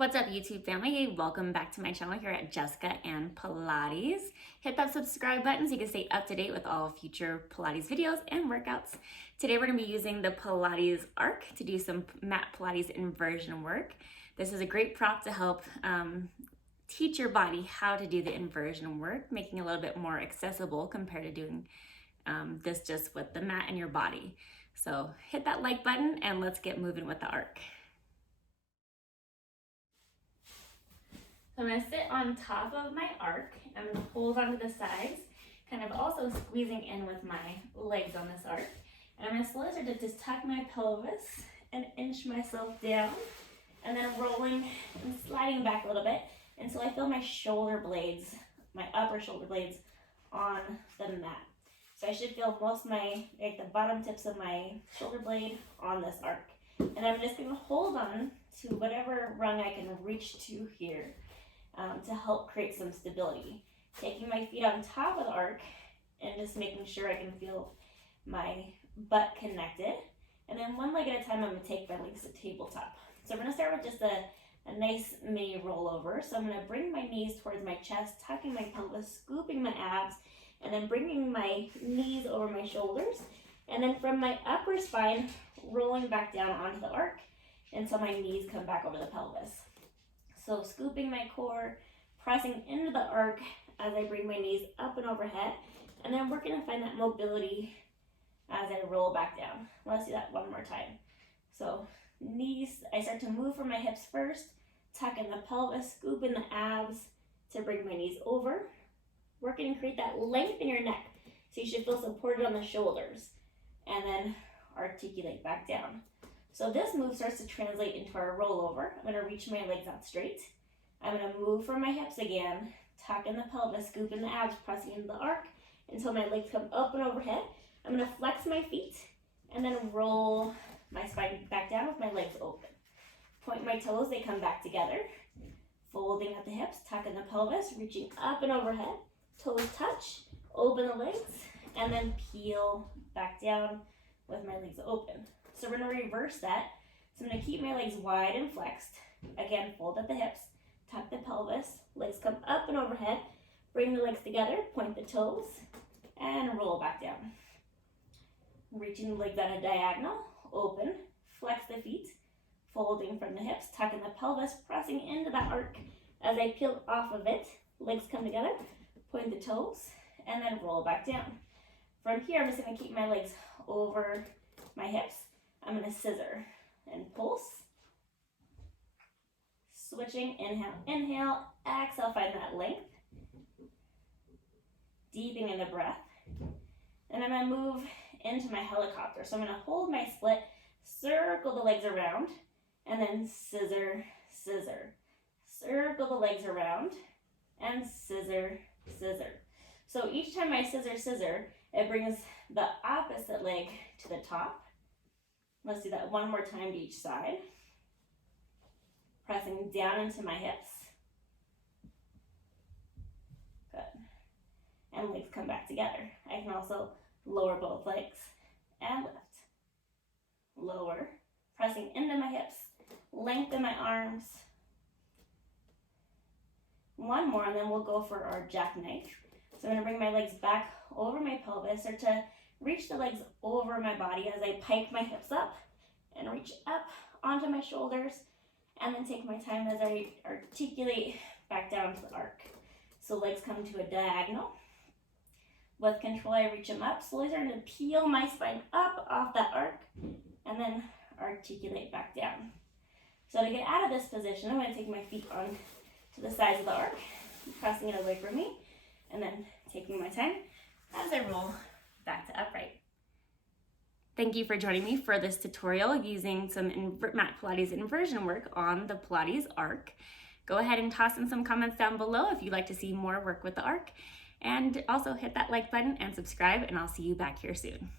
What's up, YouTube family? Hey, welcome back to my channel here at Jessica and Pilates. Hit that subscribe button so you can stay up to date with all future Pilates videos and workouts. Today we're going to be using the Pilates Arc to do some Mat Pilates inversion work. This is a great prop to help teach your body how to do the inversion work, making it a little bit more accessible compared to doing this just with the mat and your body. So hit that like button and let's get moving with the arc. So I'm going to sit on top of my arc. I'm going to hold onto the sides, kind of also squeezing in with my legs on this arc. And I'm going to slowly start to just tuck my pelvis and inch myself down, and then rolling and sliding back a little bit until I feel my shoulder blades, my upper shoulder blades on the mat. So I should feel most of my, like the bottom tips of my shoulder blade on this arc. And I'm just going to hold on to whatever rung I can reach to here. To help create some stability. Taking my feet on top of the arc and just making sure I can feel my butt connected. And then one leg at a time, I'm going to take my legs to tabletop. So we're going to start with just a nice mini rollover. So I'm going to bring my knees towards my chest, tucking my pelvis, scooping my abs, and then bringing my knees over my shoulders. And then from my upper spine, rolling back down onto the arc until my knees come back over the pelvis. So scooping my core, pressing into the arc as I bring my knees up and overhead, and then we're going to find that mobility as I roll back down. Let's do that one more time. So knees, I start to move from my hips first, tuck in the pelvis, scoop in the abs to bring my knees over. Working to create that length in your neck, so you should feel supported on the shoulders, and then articulate back down. So this move starts to translate into our rollover. I'm going to reach my legs out straight. I'm going to move from my hips again, tuck in the pelvis, scoop in the abs, pressing into the arc until my legs come up and overhead. I'm going to flex my feet and then roll my spine back down with my legs open. Point my toes, they come back together. Folding at the hips, tuck in the pelvis, reaching up and overhead. Toes touch, open the legs, and then peel back down with my legs open. So we're going to reverse that. So I'm going to keep my legs wide and flexed. Again, fold at the hips, tuck the pelvis, legs come up and overhead, bring the legs together, point the toes, and roll back down. Reaching the legs at a diagonal, open, flex the feet, folding from the hips, tuck in the pelvis, pressing into that arc. As I peel off of it, legs come together, point the toes, and then roll back down. From here, I'm just going to keep my legs over my hips. I'm going to scissor and pulse. Switching, inhale, inhale, exhale, find that length. Deepening the breath. And I'm going to move into my helicopter. So I'm going to hold my split, circle the legs around, and then scissor, scissor. Circle the legs around, and scissor, scissor. So each time I scissor, scissor, it brings the opposite leg to the top. Let's do that one more time to each side. Pressing down into my hips. Good. And legs come back together. I can also lower both legs and lift. Lower. Pressing into my hips. Lengthen my arms. One more and then we'll go for our jackknife. So I'm going to bring my legs back over my pelvis, or to reach the legs over my body as I pike my hips up and reach up onto my shoulders, and then take my time as I articulate back down to the arc. So legs come to a diagonal. With control, I reach them up, slowly starting to peel my spine up off that arc, and then articulate back down. So to get out of this position, I'm going to take my feet on to the sides of the arc, pressing it away from me, and then taking my time as I roll back to upright. Thank you for joining me for this tutorial using some Mat Pilates inversion work on the Pilates Arc. Go ahead and toss in some comments down below if you'd like to see more work with the arc. And also hit that like button and subscribe, and I'll see you back here soon.